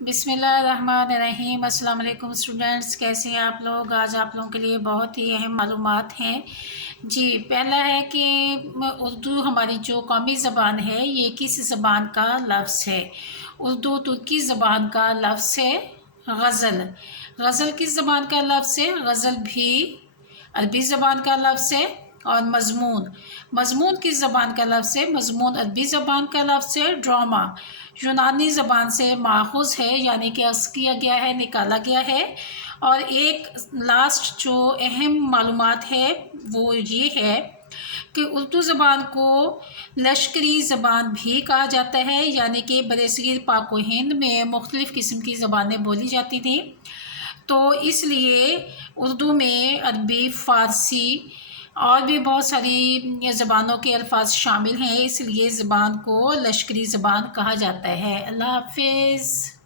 बिस्मिल्लाहिर्रहमानिर्रहीम। अस्सलाम वालेकुम स्टूडेंट्स, कैसे हैं आप लोग। आज आप लोगों के लिए बहुत ही अहम मालूमात हैं जी। पहला है कि उर्दू हमारी जो कौमी ज़बान है ये किस ज़बान का लफ्ज़ है। उर्दू तुर्की ज़बान का लफ्ज़ है गज़ल। गज़ल किस ज़बान का लफ्ज़ है। गज़ल भी अरबी ज़बान का लफ्ज़ है। और मज़मून किस ज़बान का लफ्ज़ है। मज़मून अरबी ज़बान का लफ्ज़ है। ड्रामा यूनानी ज़बान से माखूज़ है, यानी कि अक्स किया गया है, निकाला गया है। और एक लास्ट जो अहम मालूमात है वो ये है कि उर्दू ज़बान को लश्करी ज़बान भी कहा जाता है, यानी कि बरसगीर पाक व हिंद में मुख्तलिफ़ किस्म की ज़बानें बोली जाती थी, तो इसलिए उर्दू में अरबी, फ़ारसी और भी बहुत सारी ज़बानों के अल्फाज शामिल हैं, इसलिए ज़बान को लश्करी ज़बान कहा जाता है। अल्लाह हाफ़िज़।